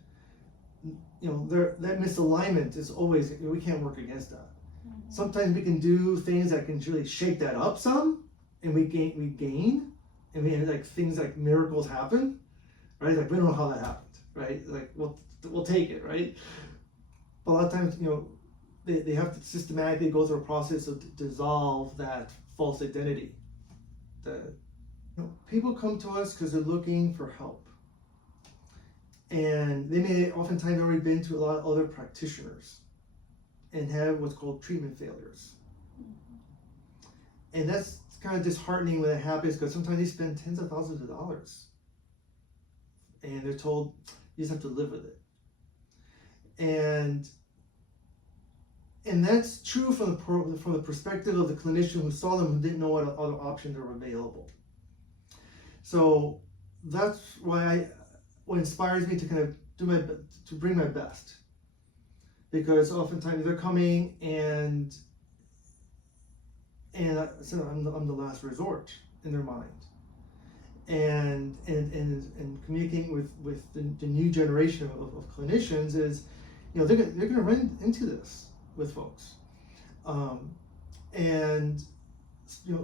that misalignment is always, we can't work against that. Sometimes we can do things that can really shake that up some, and we gain, and we like things like miracles happen, right? Like we don't know how that happened, right? Like we'll take it, right? But a lot of times, they have to systematically go through a process of dissolve that false identity. People come to us because they're looking for help, and they may oftentimes already been to a lot of other practitioners and have what's called treatment failures. And that's kind of disheartening when that happens, because sometimes they spend tens of thousands of dollars and they're told you just have to live with it. And that's true from the perspective of the clinician who saw them, who didn't know what other options are available. So that's why what inspires me to kind of to bring my best, because oftentimes they're coming and so I'm the last resort in their mind, and communicating with the new generation of clinicians is, they're going to run into this with folks, and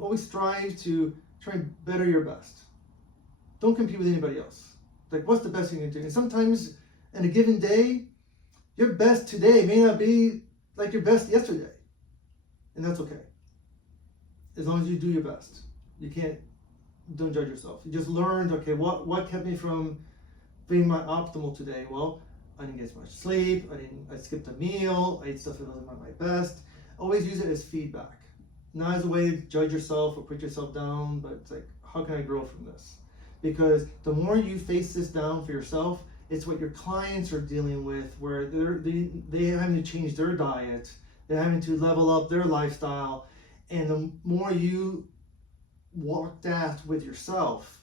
always strive to try and better your best. Don't compete with anybody else. Like, what's the best thing you can do? And sometimes in a given day, your best today may not be like your best yesterday, and that's okay. As long as you do your best, don't judge yourself. You just learned, okay, what kept me from being my optimal today? Well, I didn't get as much sleep. I skipped a meal. I ate stuff that wasn't my best. Always use it as feedback, not as a way to judge yourself or put yourself down, but it's like, how can I grow from this? Because the more you face this down for yourself, it's what your clients are dealing with, where they're having to change their diet, they're having to level up their lifestyle, and the more you walk that with yourself,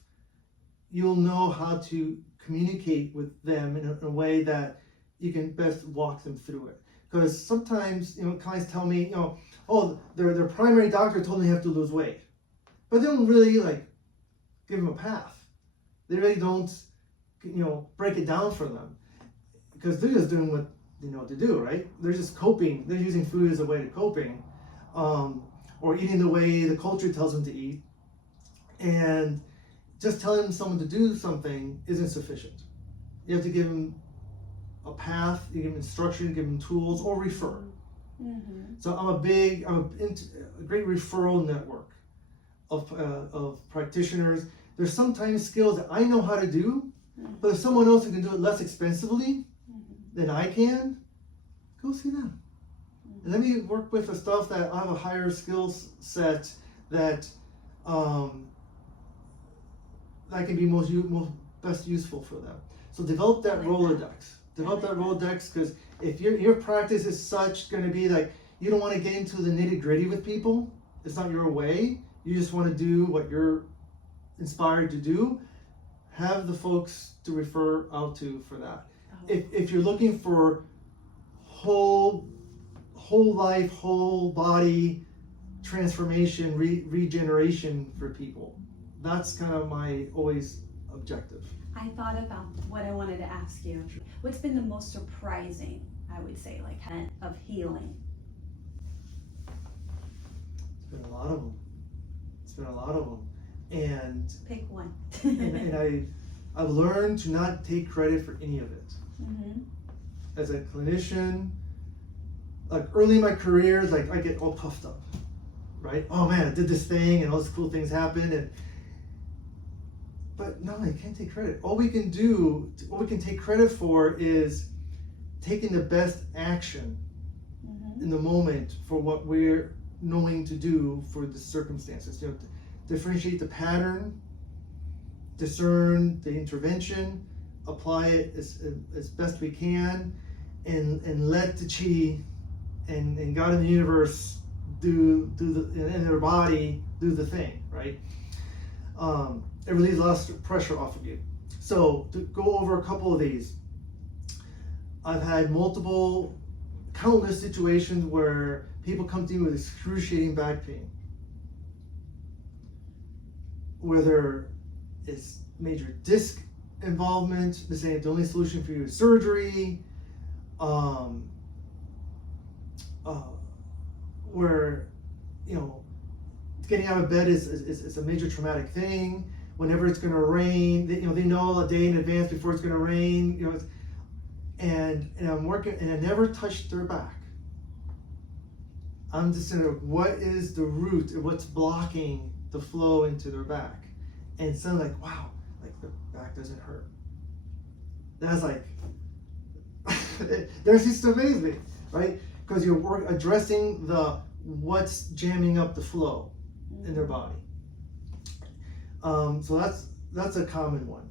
you'll know how to communicate with them in a way that you can best walk them through it. Because sometimes, clients tell me, oh, their primary doctor told them they have to lose weight, but they don't really give them a path. They really don't, break it down for them, because they're just doing what they know to do, right? They're just coping. They're using food as a way to coping, or eating the way the culture tells them to eat, and just telling someone to do something isn't sufficient. You have to give them a path, you give them instruction, give them tools, or refer. Mm-hmm. So I'm a great referral network of practitioners. There's sometimes skills that I know how to do, but if someone else who can do it less expensively than I can, go see them. And let me work with the stuff that I have a higher skills set that that can be most best useful for them. So develop that Rolodex. Develop that Rolodex, because if your practice is such going to be like, you don't want to get into the nitty gritty with people, it's not your way, you just want to do what you're inspired to do, have the folks to refer out to for that. If you're looking for whole life, whole body transformation, regeneration for people, that's kind of my always objective. I thought about what I wanted to ask you. What's been the most surprising, I would say, of healing? It's been a lot of them. And pick one. and I've learned to not take credit for any of it. Mm-hmm. As a clinician, early in my career, I get all puffed up, right? Oh man, I did this thing and all these cool things happened, but no, I can't take credit. All we can take credit for is taking the best action in the moment for what we're knowing to do for the circumstances. Differentiate the pattern, discern the intervention, apply it as best we can, and let the chi and God in the universe do in their body do the thing, right? It relieves less pressure off of you. So to go over a couple of these, I've had countless situations where people come to me with excruciating back pain, whether it's major disc involvement, they're saying the only solution for you is where, you know, getting out of bed is a major traumatic thing. Whenever it's going to rain, they know a day in advance before it's going to rain. You know, and I'm working, and I never touched their back. I'm just what is the root and what's blocking the flow into their back? And suddenly, like, wow, like the back doesn't hurt. That's like, that just amazes me, right? Because you're addressing what's jamming up the flow in their body. So that's a common one.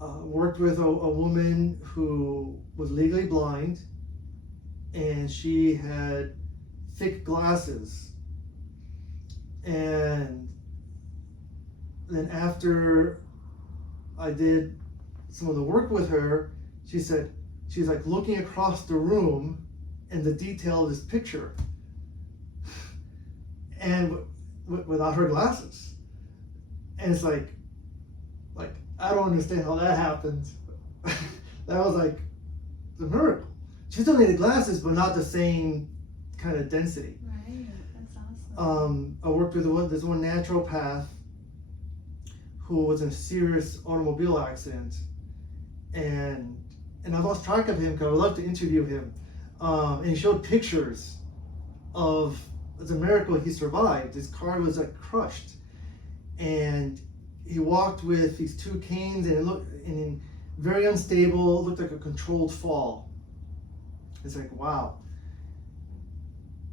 Worked with a woman who was legally blind, and she had thick glasses. And then after I did some of the work with her, she said, she's like looking across the room and the detail of this picture. And without her glasses. And it's like, I don't understand how that happened. That was like the miracle. She still needed glasses, but not the same kind of density. Right, that's awesome. I worked with this one naturopath who was in a serious automobile accident, and I lost track of him because I would love to interview him. And he showed pictures of, it's a miracle he survived. His car was like crushed, and he walked with these two canes, and it looked very unstable. It looked like a controlled fall. It's like, wow.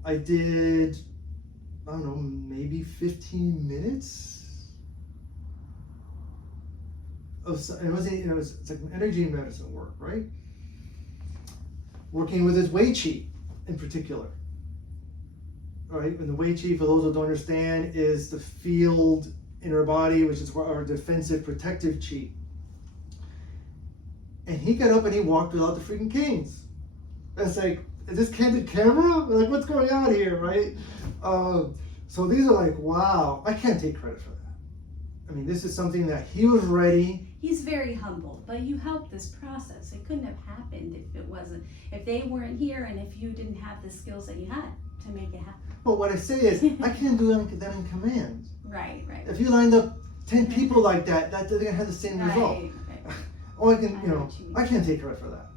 I did, I don't know, maybe 15 minutes. It's like energy medicine work, right? Working with his Wei Qi in particular. All right, and the Wei Qi, for those who don't understand, is the field in our body, which is our defensive, protective Qi. And he got up and he walked without the freaking canes. It's like, is this candid camera? Like, what's going on here, right? So these are like, wow, I can't take credit for that. I mean, this is something that he was ready. He's very humble, but you helped this process. It couldn't have happened if they weren't here and if you didn't have the skills that you had to make it happen. But what I say is, I can't do that in command. Right. If you lined up 10 people like that, they're gonna have the same result. Right. Or I can't take credit for that.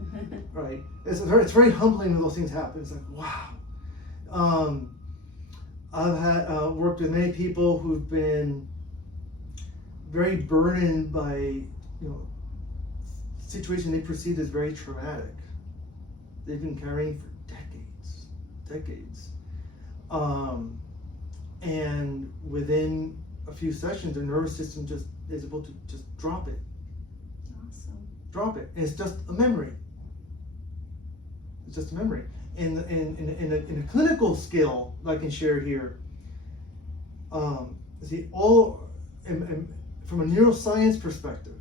Right? It's very humbling when those things happen. It's like, wow. I've had worked with many people who've been very burdened by situation they perceived as very traumatic. They've been carrying for decades. And within a few sessions, their nervous system just is able to just drop it. Awesome. Drop it. And it's just a memory. It's just a memory. In a clinical skill that I can share here, from a neuroscience perspective,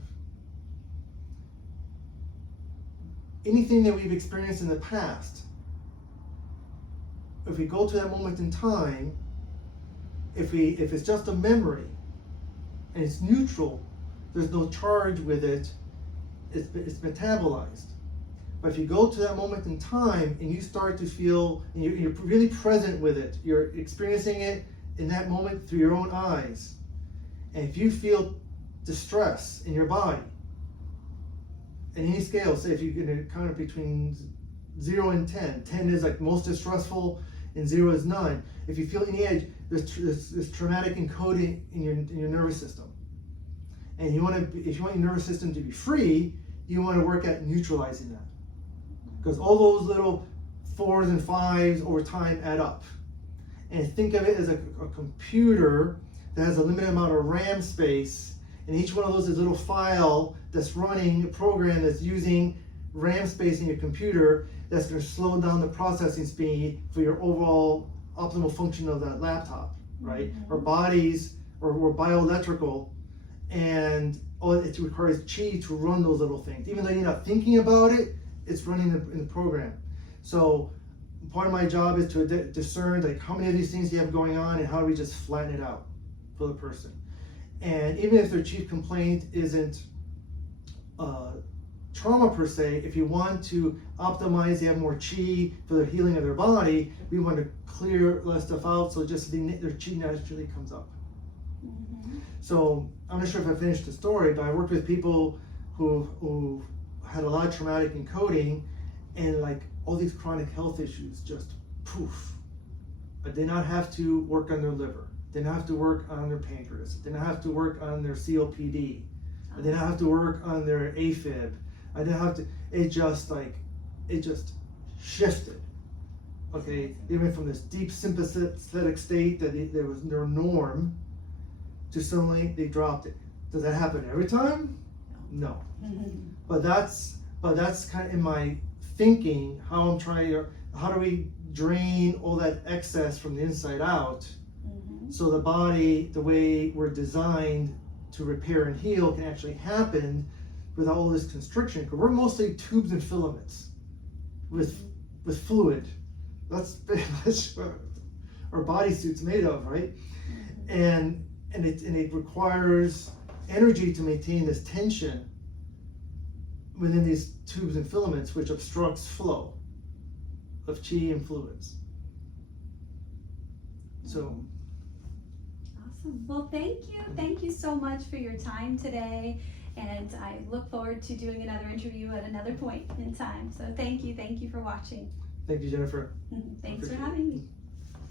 anything that we've experienced in the past, if we go to that moment in time, if it's just a memory and it's neutral, there's no charge with it, it's metabolized. But if you go to that moment in time and you start to feel, and you're really present with it, you're experiencing it in that moment through your own eyes, and if you feel distress in your body, in any scale, say if you can count it between 0 and 10, 10 is like most distressful and 0 is none. If you feel any edge, there's traumatic encoding in your nervous system. And if you want your nervous system to be free, you want to work at neutralizing that. Because all those little 4s and 5s over time add up. And think of it as a computer that has a limited amount of RAM space, and each one of those is a little file that's running a program that's using RAM space in your computer that's going to slow down the processing speed for your overall optimal function of that laptop, right? Mm-hmm. Our bodies are bioelectrical, and it requires chi to run those little things. Even though you're not thinking about it, it's running in the program. So part of my job is to discern like how many of these things you have going on and how do we just flatten it out for the person. And even if their chief complaint isn't trauma per se. If you want to optimize, they have more chi for the healing of their body. We want to clear less stuff out, so just their chi naturally comes up. Mm-hmm. So I'm not sure if I finished the story, but I worked with people who had a lot of traumatic encoding, and like all these chronic health issues just poof. I did not have to work on their liver. Didn't have to work on their pancreas. Didn't have to work on their COPD. I didn't have to work on their AFib. I didn't have to. It just shifted. Okay, even from this deep sympathetic state that there was their norm, to suddenly they dropped it. Does that happen every time? No. But that's kind of in my thinking, how I'm trying to, how do we drain all that excess from the inside out, so the body, the way we're designed to repair and heal, can actually happen without all this constriction, because we're mostly tubes and filaments with fluid. That's pretty much what our bodysuit's made of, right? And it requires energy to maintain this tension within these tubes and filaments, which obstructs flow of chi and fluids. So awesome. Well, thank you so much for your time today, and I look forward to doing another interview at another point in time. So thank you for watching. thank you, Jennifer. Thanks for having me.